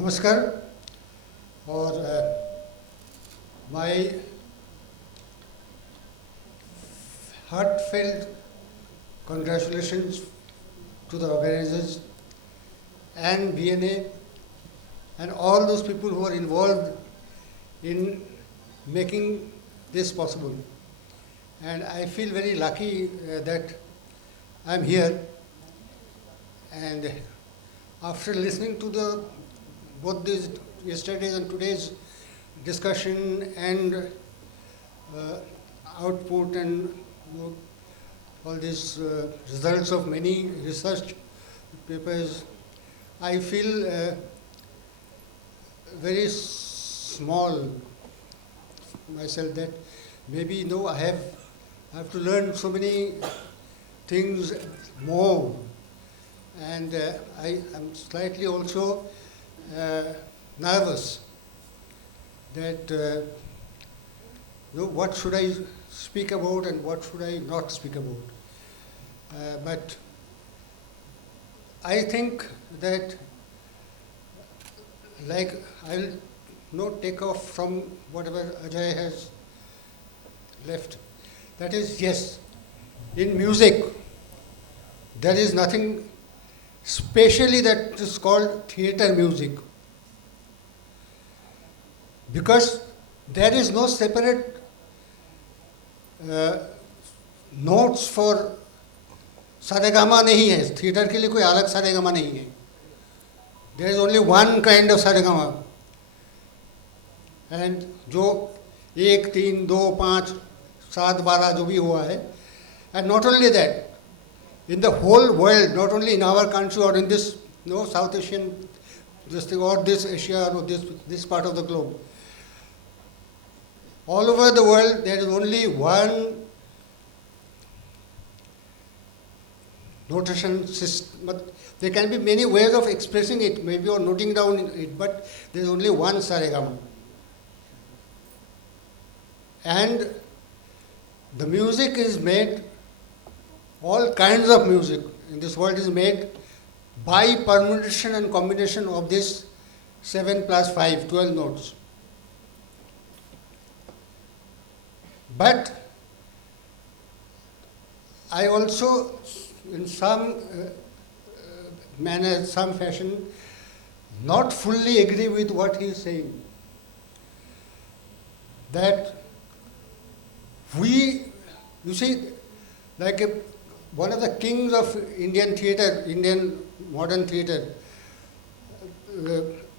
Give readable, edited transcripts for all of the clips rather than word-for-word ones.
नमस्कार और my heartfelt congratulations to the organizers and VNA and all those people who are involved in making this possible. And I feel very lucky that I'm here, and after listening to both these yesterday's and today's discussion and output and all these results of many research papers, I feel very small myself that maybe I have to learn so many things more, and I am slightly also nervous that what should I speak about and what should I not speak about. But I think that, like, I'll not take off from whatever Ajay has left. That is, yes, in music, there is nothing specially that is called theatre music, because there is no separate notes for Saregama नहीं है. Theatre के लिए कोई अलग सारेगामा नहीं है. There is only one kind of Saregama, and जो 1, 3, 2, 5, 7, 12 जो भी हुआ है, and not only that, in the whole world, not only in our country or in this South Asian this thing, or this Asia or this part of the globe, all over the world there is only one notation system. But there can be many ways of expressing it, maybe or noting down it, but there is only one saregama. And the music is made, all kinds of music in this world is made by permutation and combination of this 7 plus 5, 12 notes. But I also, in some manner, some fashion, not fully agree with what he is saying. That you see, like one of the kings of Indian theatre, Indian modern theatre,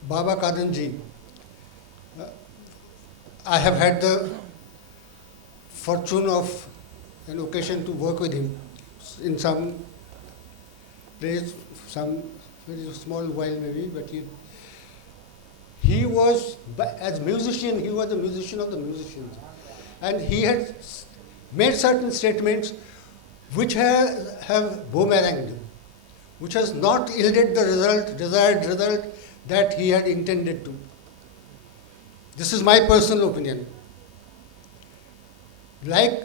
Baba Kadanji, I have had the fortune of an occasion to work with him in some place, some very small while maybe, but he was, as musician, he was a musician of the musicians. And he had made certain statements which have boomeranged, which has not yielded the desired result that he had intended to. This is my personal opinion. Like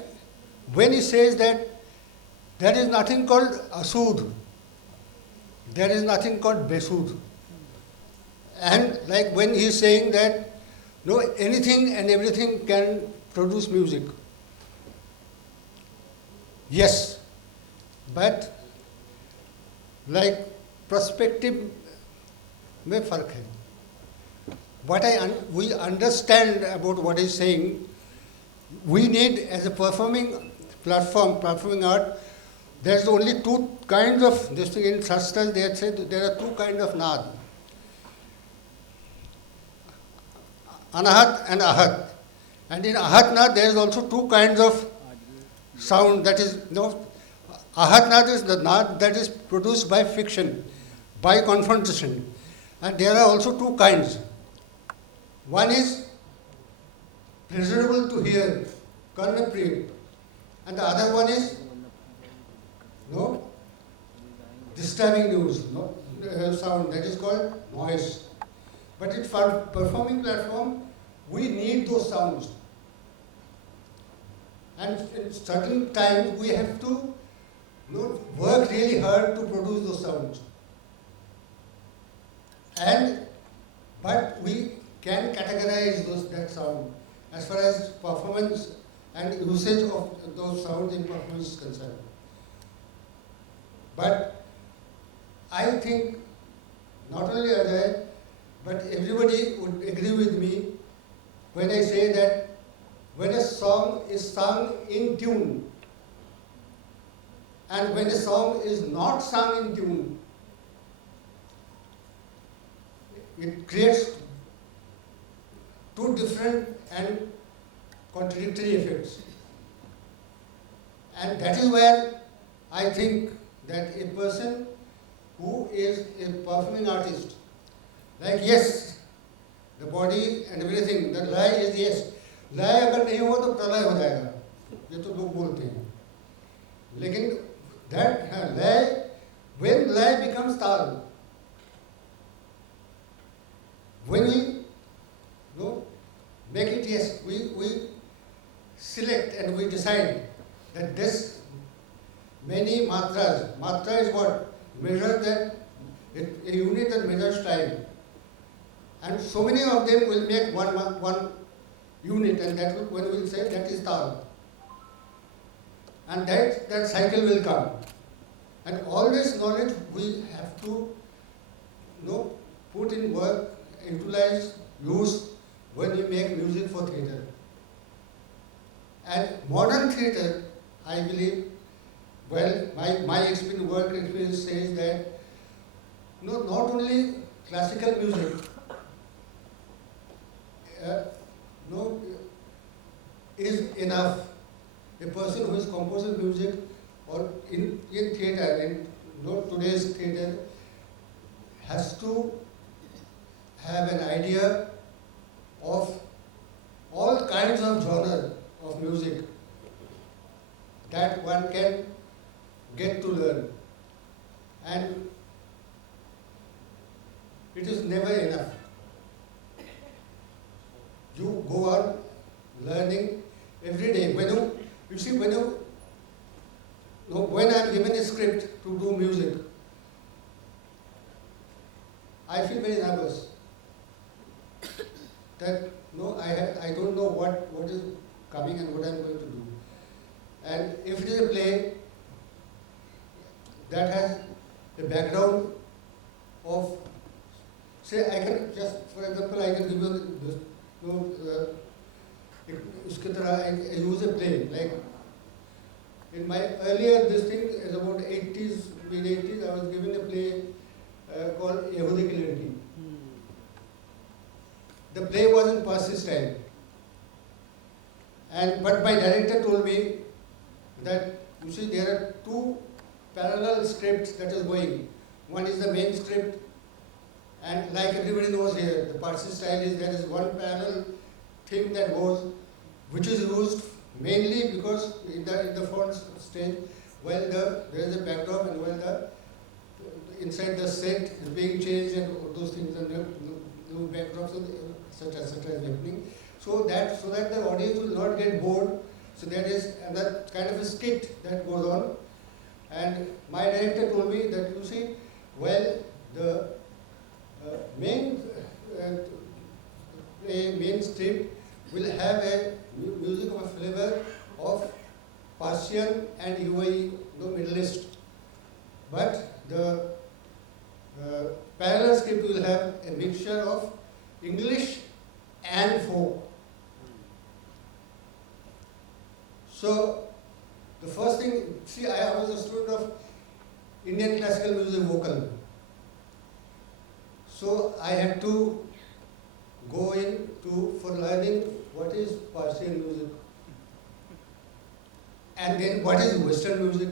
when he says that there is nothing called asud, there is nothing called besud. And like when he is saying that anything and everything can produce music. Yes, but like perspective में फर्क है. What we understand about what he's saying, we need as a performing platform, performing art, there's only two kinds of this thing. In Shastras they had said there are two kinds of nad, anahat and ahat. And in ahat nad there is also two kinds of sound, that is, ahat nad is the nad that is produced by fiction, by confrontation. And there are also two kinds. One is pleasurable to hear, karna priya, and the other one is disturbing news, sound, that is called noise. But in performing platform, we need those sounds. And in certain times we have to work really hard to produce those sounds. And but we can categorize that sound as far as performance and usage of those sounds in performance is concerned. But I think not only Ajay, but everybody would agree with me when I say that when a song is sung in tune and when a song is not sung in tune, it creates two different and contradictory effects. And that is where I think that a person who is a performing artist, like yes, the body and everything, the lay is yes. लय अगर नहीं हुआ तो प्रलय हो जाएगा, ये तो लोग बोलते हैं. लेकिन that लय, when लय becomes ताल, when we make it yes, we select and we decide that this many matras. Matra is what? Measure that, a unit that measures time. And so many of them will make one unit, and that will, when we will say that is tal. And that cycle will come. And all this knowledge we have to put in work, utilize, use when we make music for theatre. And modern theatre, I believe, well, my experience, work experience says that not only classical music, is enough. A person who is composing music or in theatre, in today's theatre, has to have an idea of all kinds of genre of music that one can get to learn. And it is never enough. You go on learning every day. When I am given a script to do music, I feel very nervous that I don't know what is coming and what I am going to do. And if it is a play that has a background of, say, I can just, for example, I can give you this. I use a play, like in my earlier this thing is about 80s, mid-80s, I was given a play called Yehudi Ki Ladki. The play was in Parsi style. But my director told me that, you see, there are two parallel scripts that is going. One is the main script, and like everybody knows here, the Parsi style is there is one parallel thing that goes, which is used mainly because in the front stage, while there is a backdrop and while the inside the set is being changed and all those things and the backdrops and etc. is happening, so that the audience will not get bored. So there is another kind of a skit that goes on, and my director told me that, you see, well, the main script will have a music of a flavor of Persian and UAE, Middle East, but the parallel script will have a mixture of English and folk. So the first thing, see, I was a student of Indian classical music vocal. So I had to go for learning what is Persian music and then what is Western music.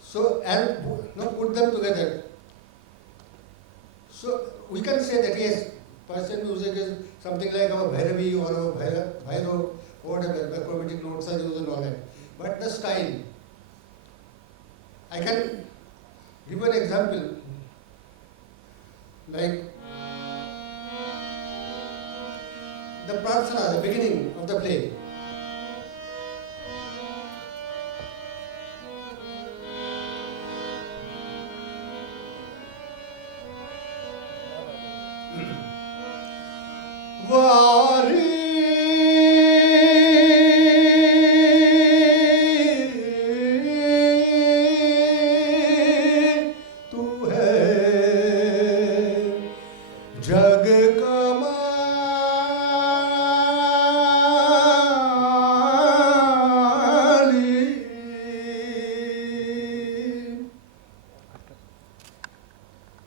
So, and put them together. So we can say that yes, Persian music is something like our Bhairavi or our Bhairav, whatever, the chromatic notes are used and all that. But the style, I can give an example. Like the Prarthana, the beginning of the play. Wow.